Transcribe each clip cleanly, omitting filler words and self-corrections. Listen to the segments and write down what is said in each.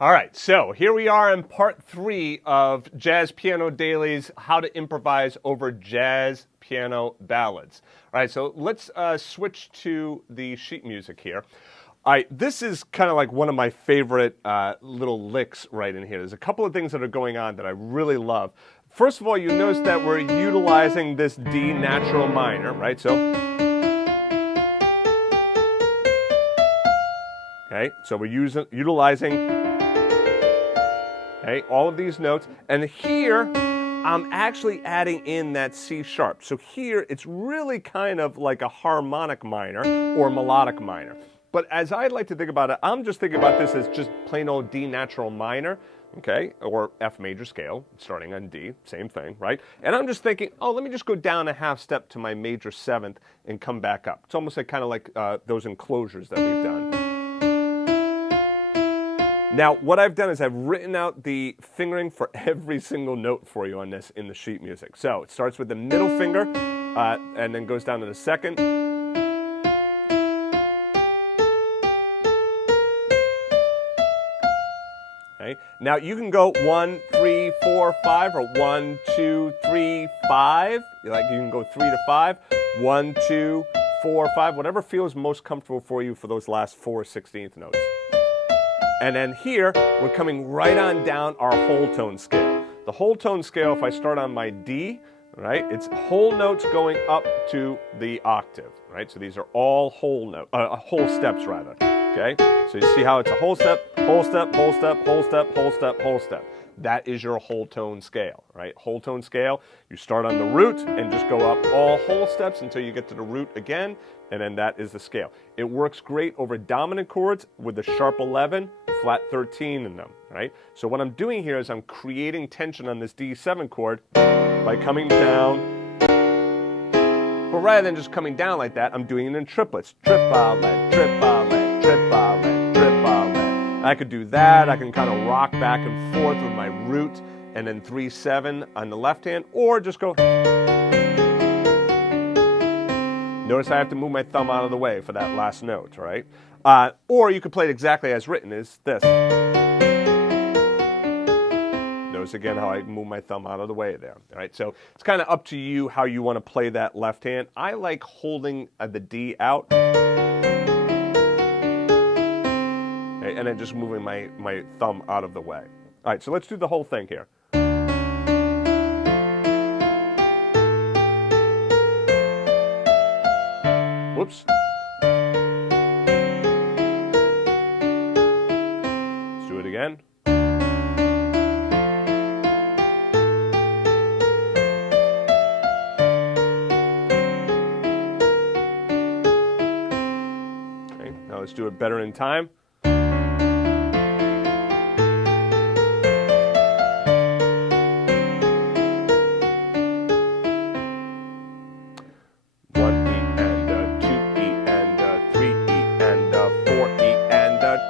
All right, so here we are in part 3 of Jazz Piano Daily's How to Improvise Over Jazz Piano Ballads. All right, so let's switch to the sheet music here. All right, this is kind of like one of my favorite little licks right in here. There's a couple of things that are going on that I really love. First of all, you notice that we're utilizing this D natural minor, right? So, okay, so we're utilizing all of these notes, and here I'm actually adding in that C sharp. So here it's really kind of like a harmonic minor or melodic minor. But as I like to think about it, I'm just thinking about this as just plain old D natural minor, okay, or F major scale, starting on D, same thing, right? And I'm just thinking, oh, let me just go down a half step to my major 7th and come back up. It's almost like kind of like those enclosures that we've done. Now, what I've done is I've written out the fingering for every single note for you on this in the sheet music. So it starts with the middle finger and then goes down to the 2nd. Okay. Now you can go 1, 3, 4, 5, or 1, 2, 3, 5. Like you can go 3 to 5, 1, 2, 4, 5, whatever feels most comfortable for you for those last 4 16th notes. And then here, we're coming right on down our whole tone scale. The whole tone scale, if I start on my D, right, it's whole notes going up to the octave, right? So these are all whole steps rather, okay? So you see how it's a whole step, whole step, whole step, whole step, whole step, whole step. That is your whole tone scale, right? Whole tone scale, you start on the root and just go up all whole steps until you get to the root again, and then that is the scale. It works great over dominant chords with the sharp 11, flat 13 in them, right? So what I'm doing here is I'm creating tension on this D7 chord by coming down. But rather than just coming down like that, I'm doing it in triplets. Trip ballet, trip ballet, trip ballet, trip ballet. I could do that. I can kind of rock back and forth with my root and then 3-7 on the left hand, or just go. Notice I have to move my thumb out of the way for that last note, right? Or you could play it exactly as written, is this. Notice again how I move my thumb out of the way there, all right? So it's kind of up to you how you want to play that left hand. I like holding the D out, okay, and then just moving my thumb out of the way. All right, so let's do the whole thing here. Whoops. Let's do it again. Okay, now let's do it better in time.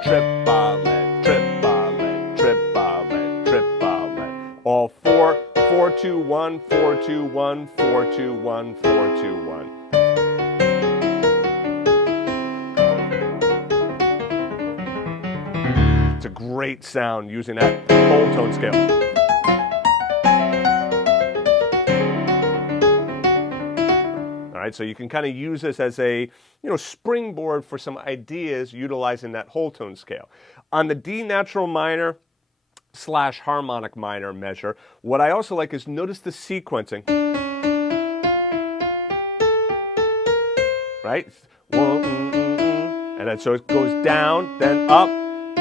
Trip ballet, trip ballet, trip ballet, trip ballet. All 4, 4, 2, 1, 4, 2, 1, 4, 2, 1, 4, 2, 1. It's a great sound using that whole tone scale. All right, so you can kind of use this as a springboard for some ideas utilizing that whole tone scale. On the D natural minor / harmonic minor measure, what I also like is notice the sequencing. Right? And then so it goes down, then up,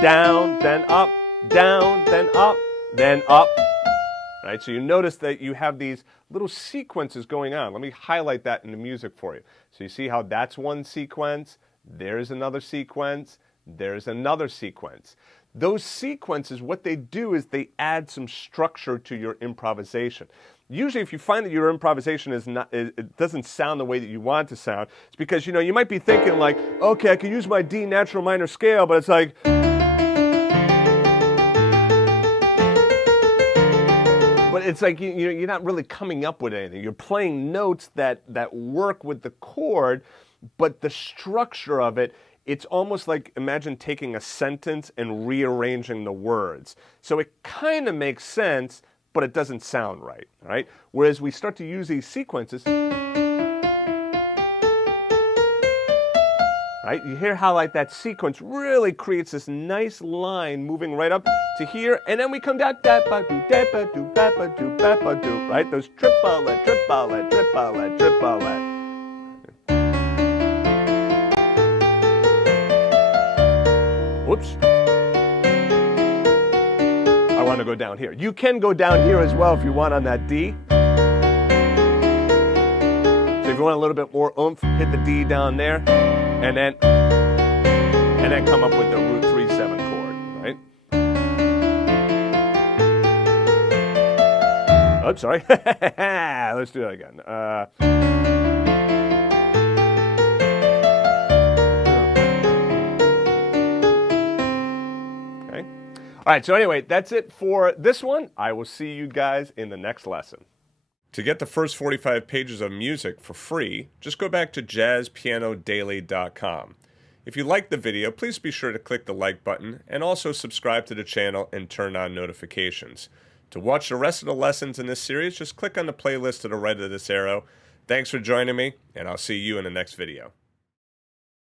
down, then up, down, then up, then up. Right? So you notice that you have these little sequences going on. Let me highlight that in the music for you. So you see how that's one sequence, there's another sequence, there's another sequence. Those sequences, what they do is they add some structure to your improvisation. Usually if you find that your improvisation it doesn't sound the way that you want it to sound, it's because you might be thinking like, okay, I can use my D natural minor scale, but it's like, but it's like you're not really coming up with anything. You're playing notes that work with the chord, but the structure of it it's almost like, imagine taking a sentence and rearranging the words. So it kind of makes sense, but it doesn't sound right, all right? Whereas we start to use these sequences, right? You hear how like that sequence really creates this nice line moving right up to here, and then we come down, da-ba-doo, da-ba-doo, ba-ba-doo, ba-ba-doo, right? Those triplet, triplet, triplet, triplet. Whoops. I want to go down here. You can go down here as well if you want on that D. So if you want a little bit more oomph, hit the D down there, and then come up with the root 3/7 chord, right? Oh, sorry. Let's do that again. Okay. All right, so anyway, that's it for this one. I will see you guys in the next lesson. To get the first 45 pages of music for free, just go back to jazzpianodaily.com. If you liked the video, please be sure to click the like button and also subscribe to the channel and turn on notifications. To watch the rest of the lessons in this series, just click on the playlist to the right of this arrow. Thanks for joining me, and I'll see you in the next video.